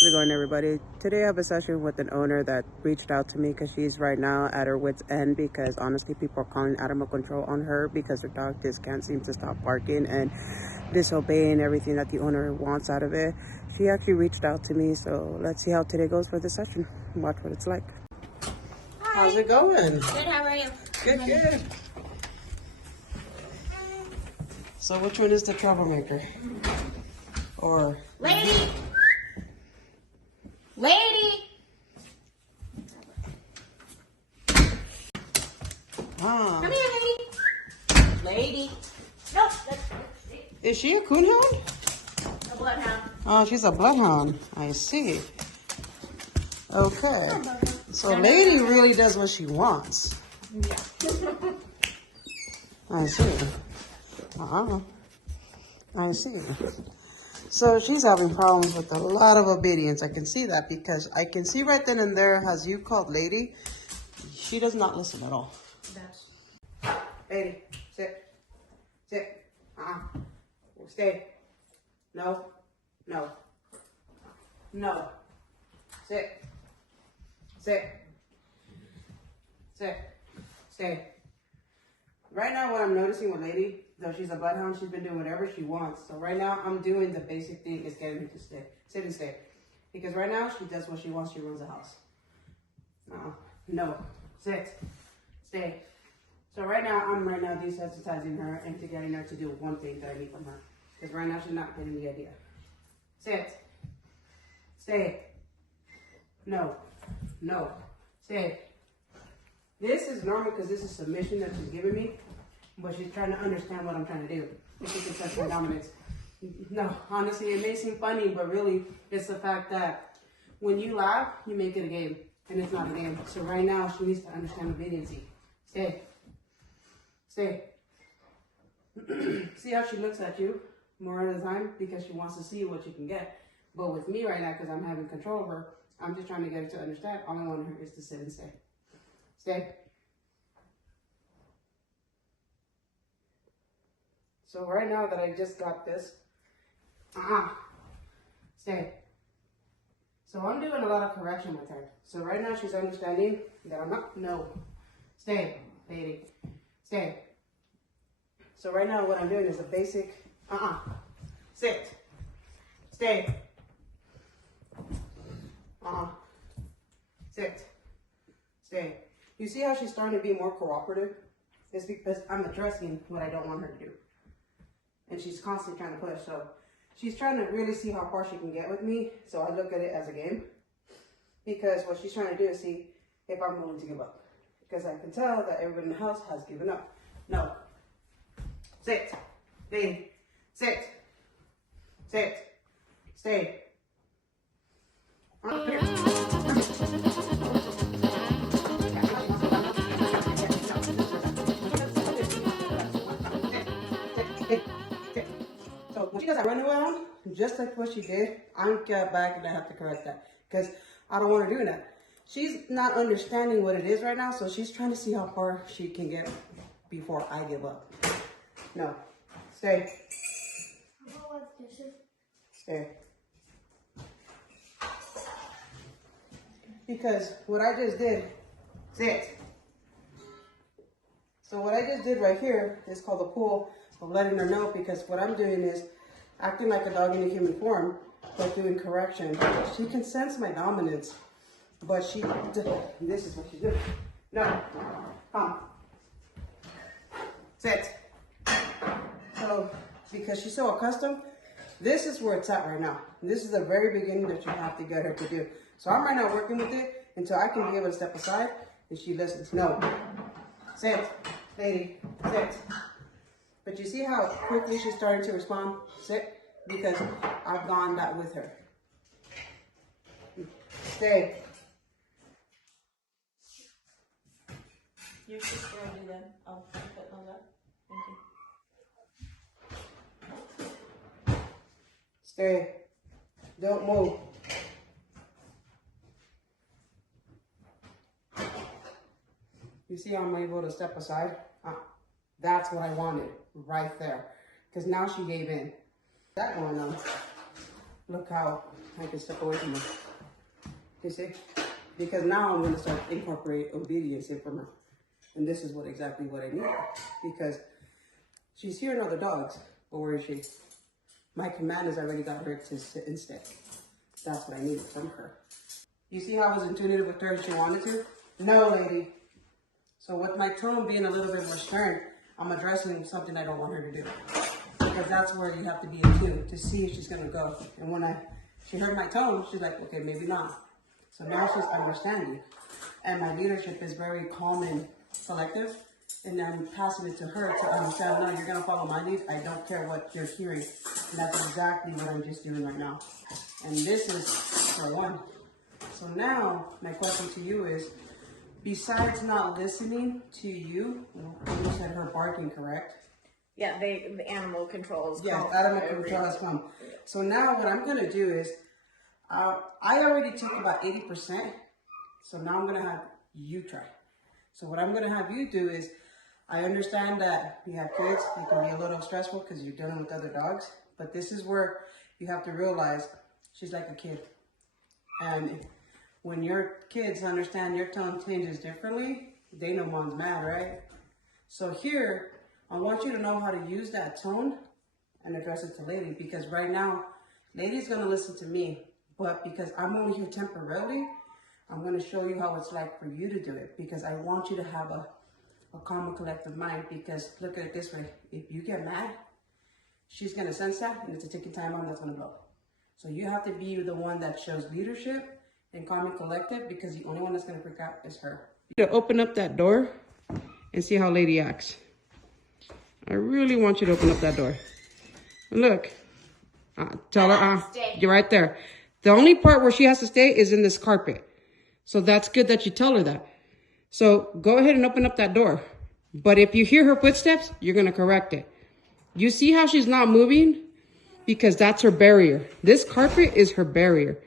How's it going, everybody? Today I have a session with an owner that reached out to me because she's right now at her wit's end because honestly people are calling animal control on her because her dog just can't seem to stop barking and disobeying everything that the owner wants out of it. She actually reached out to me, so let's see how today goes for the session. Watch what it's like. Hi. How's it going? Good, how are you? Good. So which one is the troublemaker? Or... Lady! Lady! Ah. Come here, lady. Lady. No, that's... Is she a coonhound? A bloodhound. Oh, she's a bloodhound. I see. Okay. So Lady really does what she wants. Yeah. I see. I see. So she's having problems with a lot of obedience. I can see that because I can see right then and there as you called Lady, she does not listen at all. That's... Lady, sit. Sit. Stay. No. No. No. Sit. Sit. Sit. Stay. Right now, what I'm noticing with Lady, though she's a bloodhound, she's been doing whatever she wants. So right now, I'm doing the basic thing is getting her to stay. Sit and stay. Because right now, she does what she wants. She runs the house. No. Sit. Stay. So right now, I'm desensitizing her into getting her to do one thing that I need from her. Because right now, she's not getting the idea. Sit. Stay. No. Stay. This is normal because this is submission that she's giving me. But she's trying to understand what I'm trying to do. If she can touch my dominance. No, honestly, it may seem funny, but really, it's the fact that when you laugh, you make it a game. And it's not a game. So right now, she needs to understand obediency. Stay. Stay. See how she looks at you more of the time? Because she wants to see what you can get. But with me right now, because I'm having control of her, I'm just trying to get her to understand. All I want her is to sit and stay. Stay. So right now that I just got this, stay. So I'm doing a lot of correction with her. So right now she's understanding that I'm not, no. Stay, Lady. Stay. So right now what I'm doing is a basic, sit. Stay. Sit. Stay. You see how she's starting to be more cooperative? It's because I'm addressing what I don't want her to do. And she's constantly trying to push. So she's trying to really see how far she can get with me. So I look at it as a game. Because what she's trying to do is see if I'm willing to give up. Because I can tell that everybody in the house has given up. No. Sit. Lady. Sit. Sit. Stay. So when she does that running around, just like what she did, I'm get back and I have to correct that. Because I don't want her doing that. She's not understanding what it is right now, so she's trying to see how far she can get before I give up. No. Stay. Stay. Because what I just did, sit. So what I just did right here is called the pull of letting her know, because what I'm doing is acting like a dog in a human form, but doing correction. She can sense my dominance, but this is what she's doing. No, come, sit. So, because she's so accustomed, this is where it's at right now. This is the very beginning that you have to get her to do. So I'm right now working with it until I can be able to step aside and she listens. No, sit, Lady, sit. But you see how quickly she's starting to respond? Sit, because I've gone that with her. Stay. Your sister will do that. I'll put those up. Thank you. Stay. Don't move. You see how I'm able to step aside? That's what I wanted right there. Because now she gave in. That going on. Look how I can step away from her. You see? Because now I'm going to start incorporate obedience in from her. And this is exactly what I need. Because she's hearing other dogs, but where is she? My command has already got her to sit and stay. That's what I needed from her. You see how I was intuitive with her and she wanted to? No, lady. So with my tone being a little bit more stern, I'm addressing something I don't want her to do. Because that's where you have to be in tune to see if she's going to go. And when she heard my tone, she's like, okay, maybe not. So now she's understanding. And my leadership is very calm and selective. And I'm passing it to her to understand, no, you're going to follow my lead. I don't care what you're hearing. And that's exactly what I'm just doing right now. And this is for one. So now, my question to you is, besides not listening to you said her barking, correct? Yeah, the animal controls. Yes, animal control has come. So now what I'm going to do is, I already took about 80%. So now I'm going to have you try. So what I'm going to have you do is, I understand that you have kids, it can be a little stressful because you're dealing with other dogs, but this is where you have to realize she's like a kid. And when your kids understand your tone changes differently, they know mom's mad, right? So here, I want you to know how to use that tone and address it to Lady, because right now, Lady's going to listen to me, but because I'm only here temporarily, I'm going to show you how it's like for you to do it, because I want you to have a calm and collective mind, because look at it this way. If you get mad, she's going to sense that, and it's a ticking time bomb that's going to blow. So you have to be the one that shows leadership and calm and collective, because the only one that's going to freak out is her. To open up that door and see how Lady acts. I really want you to open up that door. Look. Tell her, you're right there. The only part where she has to stay is in this carpet. So that's good that you tell her that. So go ahead and open up that door. But if you hear her footsteps, you're going to correct it. You see how she's not moving? Because that's her barrier. This carpet is her barrier.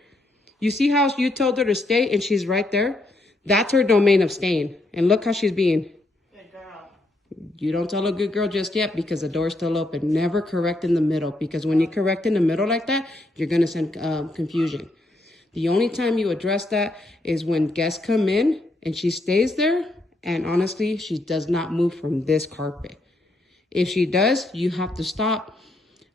You see how you told her to stay and she's right there? That's her domain of staying. And look how she's being. Good girl. You don't tell a good girl just yet because the door's still open. Never correct in the middle, because when you correct in the middle like that, you're going to send confusion. The only time you address that is when guests come in and she stays there. And honestly, she does not move from this carpet. If she does, you have to stop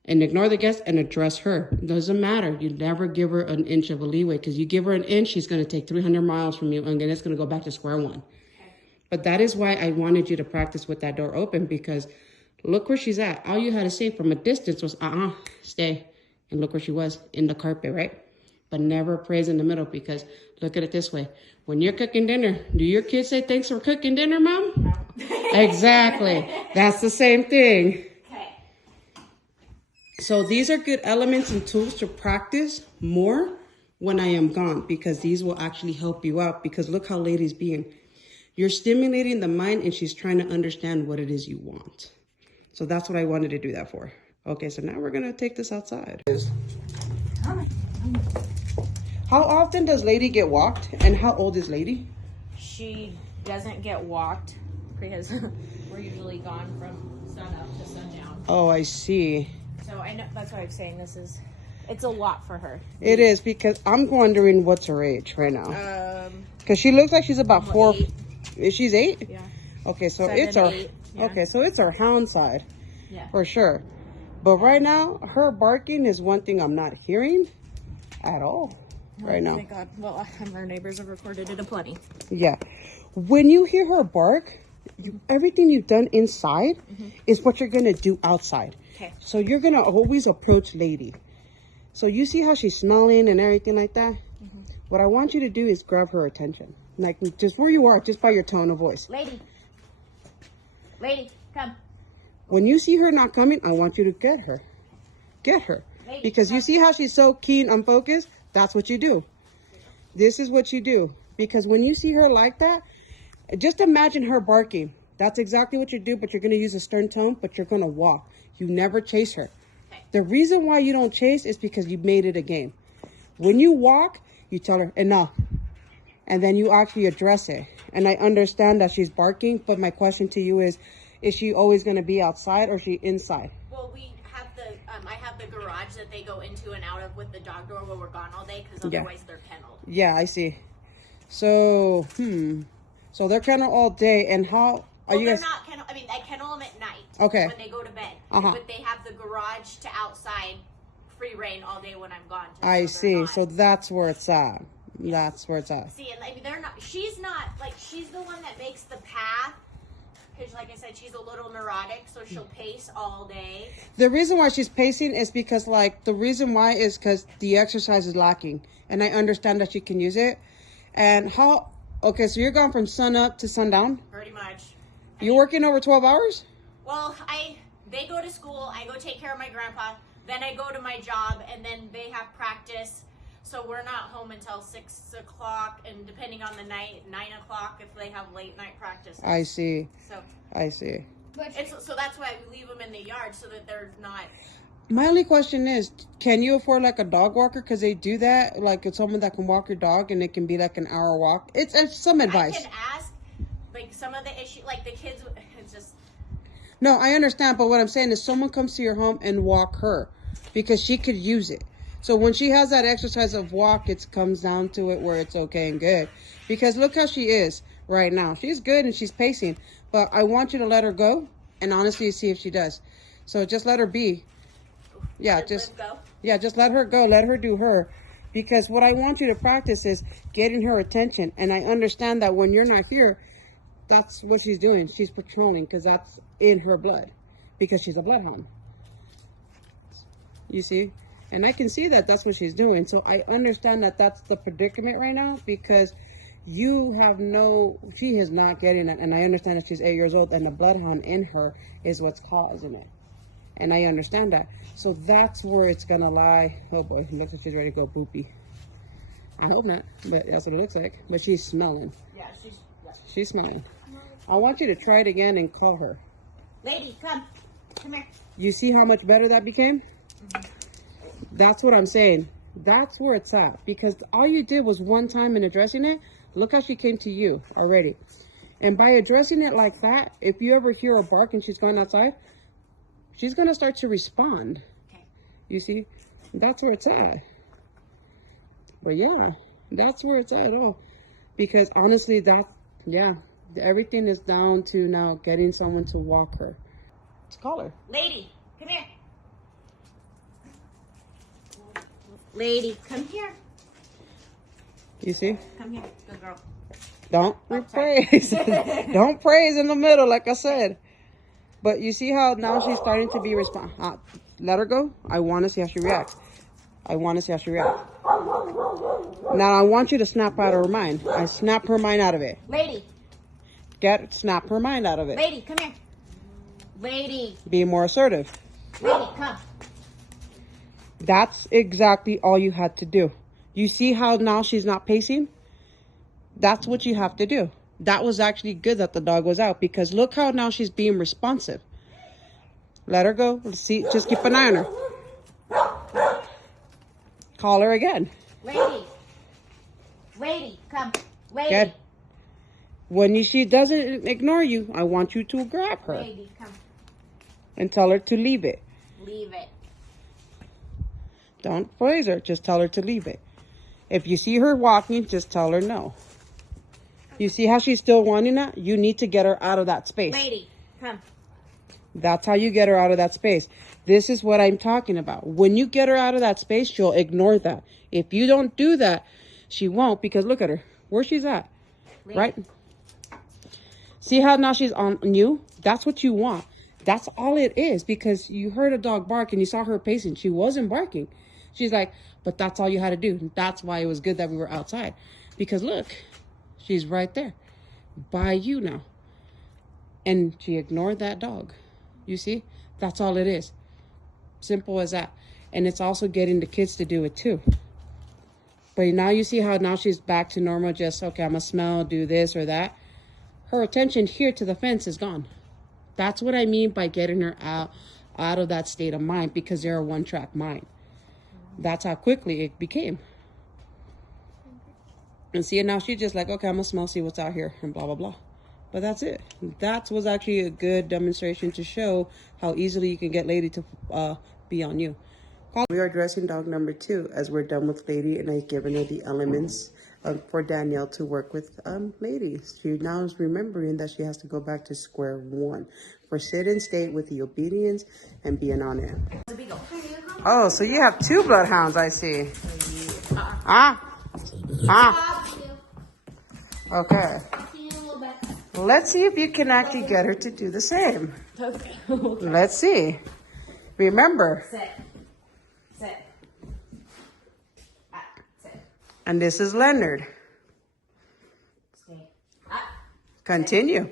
and ignore the guest and address her. It doesn't matter. You never give her an inch of a leeway, because you give her an inch, she's going to take 300 miles from you, and then it's going to go back to square one. But that is why I wanted you to practice with that door open, because look where she's at. All you had to say from a distance was, stay. And look where she was, in the carpet, right? But never praise in the middle, because look at it this way. When you're cooking dinner, do your kids say, thanks for cooking dinner, Mom? No. Exactly. That's the same thing. Okay. So these are good elements and tools to practice more when I am gone, because these will actually help you out. Because look how Lady's being. You're stimulating the mind, and she's trying to understand what it is you want. So that's what I wanted to do that for. Okay, so now we're going to take this outside. How often does Lady get walked, and how old is Lady? She doesn't get walked because we're usually gone from sun up to sundown. Oh, I see. So I know, that's why I'm saying it's a lot for her. It is, because I'm wondering what's her age right now. Because she looks like she's about 4. 8. Is she's 8? Yeah. Okay, so 7, it's her. 8, yeah. Okay, so it's her hound side. Yeah. For sure. But right now, her barking is one thing I'm not hearing at all right now. Thank God. Well, our neighbors have recorded it aplenty. Yeah. When you hear her bark, everything you've done inside is what you're going to do outside. Okay. So you're going to always approach Lady. So you see how she's smelling and everything like that? What I want you to do is grab her attention. Like, just where you are, just by your tone of voice. Lady, come. When you see her not coming, I want you to get her. Get her. Lady, Because you see how she's so keen on focus? That's what you do. This is what you do. Because when you see her like that, just imagine her barking. That's exactly what you do, but you're going to use a stern tone, but you're going to walk. You never chase her. Okay. The reason why you don't chase is because you made it a game. When you walk, you tell her, enough. And then you actually address it. And I understand that she's barking, but my question to you is she always going to be outside or is she inside? Well, we have the I have the garage that they go into and out of with the dog door when we're gone all day, because otherwise they're kenneled. Yeah, I see. So, so they're kennel all day, and how are you guys? They're not kennel. I mean, I kennel them at night. Okay. When they go to bed. But they have the garage to outside free reign all day when I'm gone. I see. So that's where it's at. That's where it's at. See, and I mean, they're not. She's not like she's the one that makes the path. Because, like I said, she's a little neurotic, so she'll pace all day. The reason why she's pacing is because, like, the reason why is because the exercise is lacking. And I understand that she can use it. And how, okay, so you're gone from sun up to sundown? Pretty much. You're working over 12 hours? Well, they go to school, I go take care of my grandpa, then I go to my job, and then they have practice. So we're not home until 6 o'clock, and depending on the night, 9 o'clock if they have late night practice. I see. So I see. So that's why we leave them in the yard so that they're not. My only question is, can you afford like a dog walker? Because they do that, like it's someone that can walk your dog, and it can be like an hour walk. It's some advice. I can ask, like some of the issue, like the kids. It's just. No, I understand, but what I'm saying is, someone comes to your home and walk her, because she could use it. So when she has that exercise of walk, it comes down to it where it's okay and good. Because look how she is right now. She's good and she's pacing. But I want you to let her go and honestly see if she does. So just let her be. Yeah, just let her go. Let her do her. Because what I want you to practice is getting her attention. And I understand that when you're not here, that's what she's doing. She's patrolling because that's in her blood. Because she's a bloodhound. You see? And I can see that that's what she's doing. So I understand that that's the predicament right now, because you have she is not getting it. And I understand that she's 8 years old and the bloodhound in her is what's causing it. And I understand that. So that's where it's going to lie. Oh boy, it looks like she's ready to go poopy. I hope not, but that's what it looks like. But she's smelling. Yeah, she's smelling. I want you to try it again and call her. Lady, come here. You see how much better that became? Mm-hmm. That's what I'm saying. That's where it's at. Because all you did was one time in addressing it. Look how she came to you already. And by addressing it like that, if you ever hear her bark and she's gone outside, she's going to start to respond. Okay. You see? That's where it's at. But yeah, that's where it's at all. Because honestly, everything is down to now getting someone to walk her. Let's call her. Lady, come here. Lady, come here. You see? Come here, good girl. Don't praise. Don't praise in the middle, like I said. But you see how now she's starting to be let her go. I want to see how she reacts. Now I want you to snap out of her mind. I snap her mind out of it. Lady. Snap her mind out of it. Lady, come here. Lady. Be more assertive. Lady, come. That's exactly all you had to do. You see how now she's not pacing? That's what you have to do. That was actually good that the dog was out, because look how now she's being responsive. Let her go. Let's see. Just keep an eye on her. Call her again. Lady, come. Lady. Good. When she doesn't ignore you, I want you to grab her. Lady, come. And tell her to leave it. Leave it. Don't praise her. Just tell her to leave it. If you see her walking, just tell her no. You see how she's still wanting that? You need to get her out of that space. Lady, come. That's how you get her out of that space. This is what I'm talking about. When you get her out of that space, she'll ignore that. If you don't do that, she won't, because look at her. Where she's at. Lady. Right? See how now she's on you? That's what you want. That's all it is, because you heard a dog bark and you saw her pacing. She wasn't barking. She's like, but that's all you had to do. That's why it was good that we were outside. Because look, she's right there by you now. And she ignored that dog. You see? That's all it is. Simple as that. And it's also getting the kids to do it too. But now you see how now she's back to normal. Just, okay, I'm going to smell, do this or that. Her attention here to the fence is gone. That's what I mean by getting her out of that state of mind, because they're a one-track mind. That's how quickly it became. And see, now she's just like, okay, I'm going to smell, see what's out here, and blah, blah, blah. But that's it. That was actually a good demonstration to show how easily you can get Lady to be on you. We are dressing dog number 2 as we're done with Lady, and I've given her the elements for Danielle to work with Lady. She now is remembering that she has to go back to square one for sit and stay with the obedience and being on it. Oh, so you have 2 bloodhounds, I see. Okay. Let's see if you can actually get her to do the same. Okay. Let's see. Remember. Sit. Sit. Sit. And this is Leonard. Stay. Continue.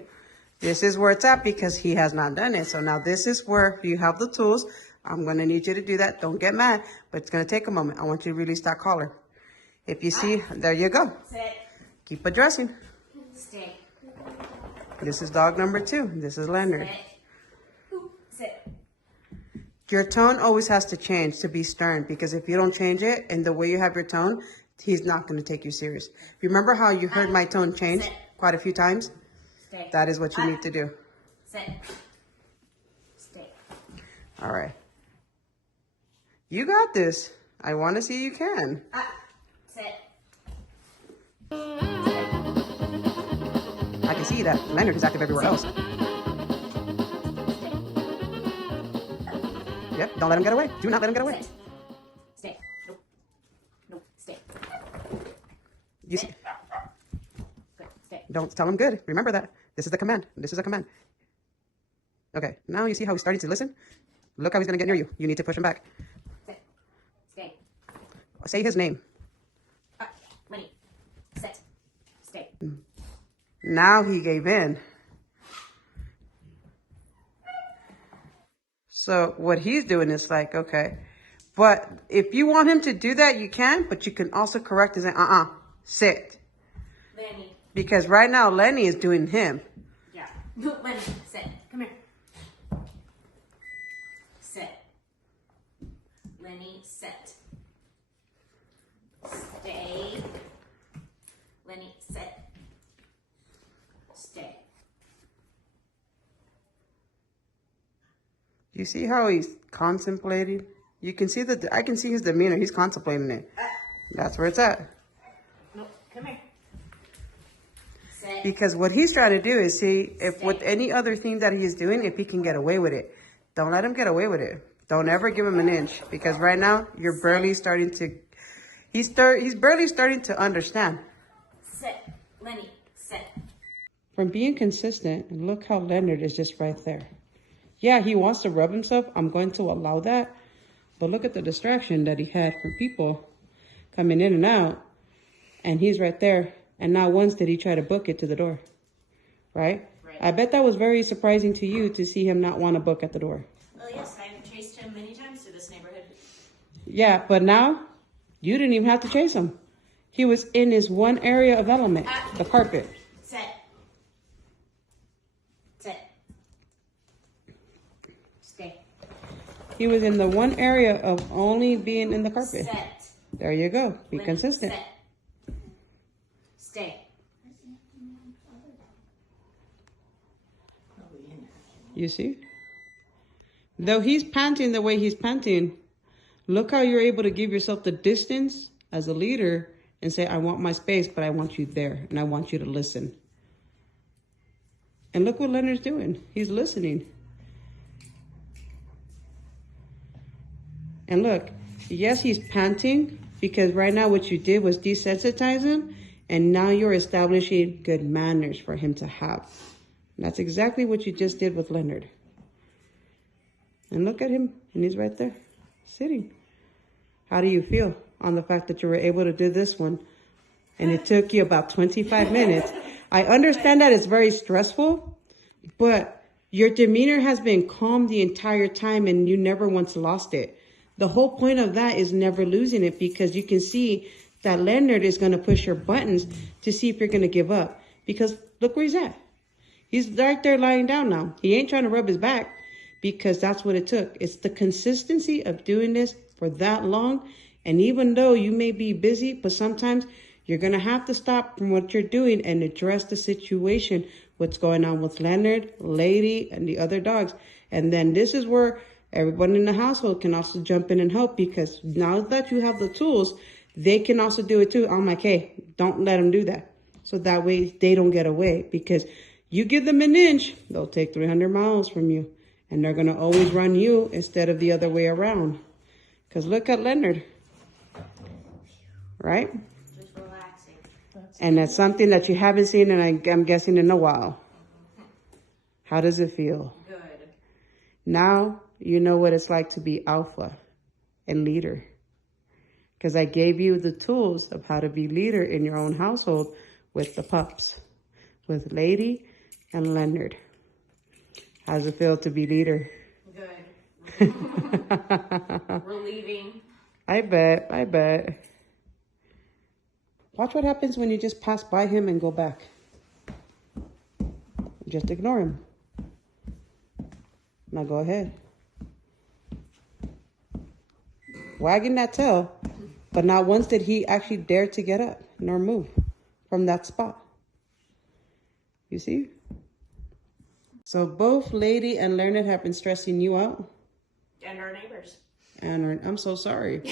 This is where it's at because he has not done it. So now this is where you have the tools. I'm going to need you to do that. Don't get mad, but it's going to take a moment. I want you to release that collar. If you see, there you go. Sit. Keep addressing. Stay. This is dog number 2. This is Leonard. Sit. Your tone always has to change to be stern, because if you don't change it and the way you have your tone, he's not going to take you serious. Remember how you heard my tone change quite a few times? Stay. That is what you need to do. Sit. Stay. All right. You got this. I want to see you can. Sit. I can see that Leonard is active everywhere else. Yep, don't let him get away. Do not let him get away. Stay. Nope. Nope. Stay. You see? Good. Stay. Don't tell him good. Remember that. This is a command. This is a command. Okay, now you see how he's starting to listen? Look how he's going to get near you. You need to push him back. Sit. Stay. Say his name. Money. Sit. Stay. Now he gave in. So what he's doing is like, okay. But if you want him to do that, you can. But you can also correct his, sit. Lenny. Because right now, Lenny is doing him. Yeah. No, Lenny. Sit. Come here. Sit. Lenny, sit. Stay. Lenny, sit. Stay. You see how he's contemplating? You can see that. I can see his demeanor. He's contemplating it. That's where it's at. No, come here. Sit. Because what he's trying to do is see if Stay. with any other thing that he's doing, if he can get away with it. Don't let him get away with it. Don't ever give him an inch. Because right now, you're barely starting to... He's barely starting to understand. Sit. Lenny, sit. From being consistent, and look how Leonard is just right there. Yeah, he wants to rub himself. I'm going to allow that. But look at the distraction that he had from people coming in and out. And he's right there. And not once did he try to book it to the door. Right? I bet that was very surprising to you to see him not want to book at the door. Well, yes, I've chased him many times through this neighborhood. Yeah, but now you didn't even have to chase him. He was in his one area of element, the carpet. Sit. Sit. Stay. He was in the one area of only being in the carpet. Sit. There you go. Be Lenny, consistent. Sit. Stay. You see? Though he's panting the way he's panting, look how you're able to give yourself the distance as a leader and say, I want my space, but I want you there, and I want you to listen. And look what Leonard's doing. He's listening. And look, yes, he's panting because right now what you did was desensitize him, and now you're establishing good manners for him to have. And that's exactly what you just did with Leonard. And look at him, and he's right there, sitting. How do you feel on the fact that you were able to do this one, and it took you about 25 minutes? I understand that it's very stressful, but your demeanor has been calm the entire time, and you never once lost it. The whole point of that is never losing it, because you can see that Leonard is going to push your buttons to see if you're going to give up. Because look where he's at. He's right there lying down now. He ain't trying to rub his back, because that's what it took. It's the consistency of doing this for that long. And even though you may be busy, but sometimes you're going to have to stop from what you're doing and address the situation, what's going on with Leonard, Lady, and the other dogs. And then this is where Everyone in the household can also jump in and help, because now that you have the tools, they can also do it too. I'm like, hey, don't let them do that. So that way they don't get away, because you give them an inch, they'll take 300 miles from you, and they're going to always run you instead of the other way around. Because look at Leonard, right? Just relaxing. And that's something that you haven't seen, and I'm guessing, in a while. How does it feel? Good. Now you know what it's like to be alpha and leader. Because I gave you the tools of how to be leader in your own household with the pups, with Lady and Leonard. How does it feel to be leader? Good. Relieving. I bet. Watch what happens when you just pass by him and go back. Just ignore him. Now go ahead. Wagging that tail, but not once did he actually dare to get up nor move from that spot. You see? So both Lady and Leonard have been stressing you out. And our neighbors. And I'm so sorry.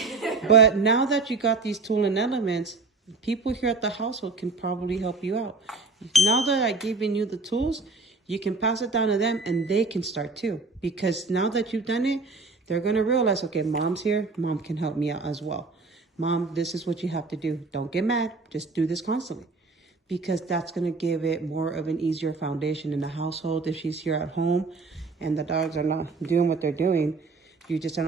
But now that you got these tools and elements, people here at the household can probably help you out. Now that I've given you the tools, you can pass it down to them, and they can start too. Because now that you've done it, they're going to realize, okay, Mom's here. Mom can help me out as well. Mom, this is what you have to do. Don't get mad. Just do this constantly. Because that's going to give it more of an easier foundation in the household. If she's here at home and the dogs are not doing what they're doing, you just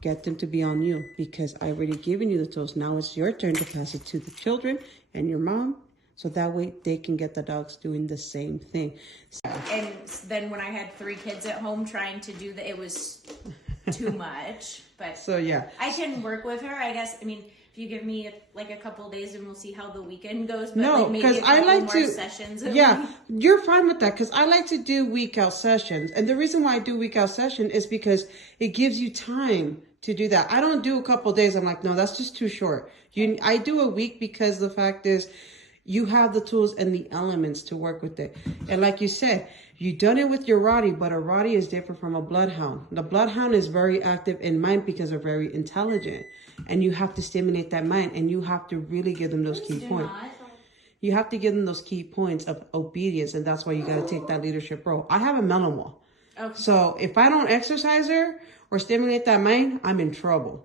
get them to be on you, because I already given you the tools. Now it's your turn to pass it to the children and your mom, so that way they can get the dogs doing the same thing. And then when I had 3 kids at home trying to do that, it was too much. But So yeah, I can work with her, I guess. I mean, if you give me like a couple days, and we'll see how the weekend goes. But no, like maybe because I like to. Sessions Yeah, you're fine with that, because I like to do week out sessions, and the reason why I do week out session is because it gives you time to do that. I don't do a couple days. I'm like, no, that's just too short. I do a week, because the fact is, you have the tools and the elements to work with it. And like you said, you done it with your Rottie, but a Rottie is different from a Bloodhound. The Bloodhound is very active in mind because they're very intelligent. And you have to stimulate that mind, and you have to really give them those key points. You have to give them those key points of obedience, and that's why you got to take that leadership role. I have a Malinois. Okay. So if I don't exercise her or stimulate that mind, I'm in trouble.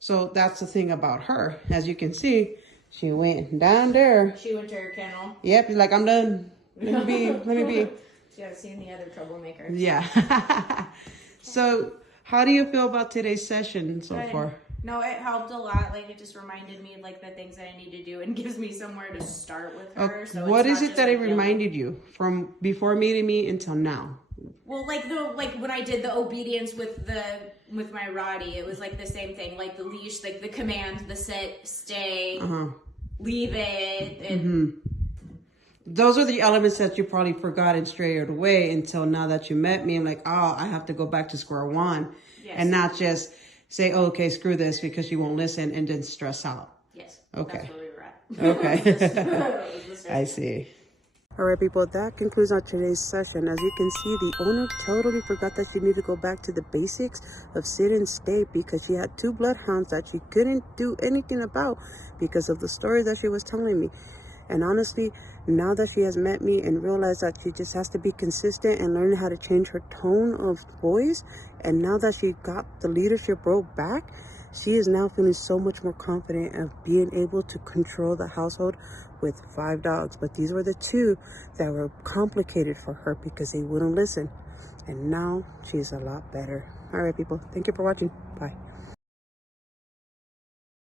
So that's the thing about her. As you can see, she went down there. She went to her kennel. Yep, like, I'm done. Let me be. She hasn't seen the other troublemakers. Yeah. So how do you feel about today's session so far? No, it helped a lot. Like, it just reminded me of like the things that I need to do, and gives me somewhere to start with her. So what it's is not it that just it reminded you from before meeting me until now? Well, like when I did the obedience with my Rottie, it was like the same thing. Like the leash, like the command, the sit, stay, leave it, and those are the elements that you probably forgot and strayed away until now that you met me. I'm like, oh, I have to go back to square one. Yes. And not just say, oh, okay, screw this, because you won't listen, and then stress out. Yes. Okay. That's where we were at. Okay. I see. All right, people, that concludes our today's session. As you can see, the owner totally forgot that she needed to go back to the basics of sit and stay, because she had 2 bloodhounds that she couldn't do anything about because of the story that she was telling me. And honestly, now that she has met me and realized that she just has to be consistent and learn how to change her tone of voice, and now that she got the leadership role back, she is now feeling so much more confident of being able to control the household with 5 dogs. But these were the 2 that were complicated for her because they wouldn't listen. And now she's a lot better. All right, people. Thank you for watching. Bye.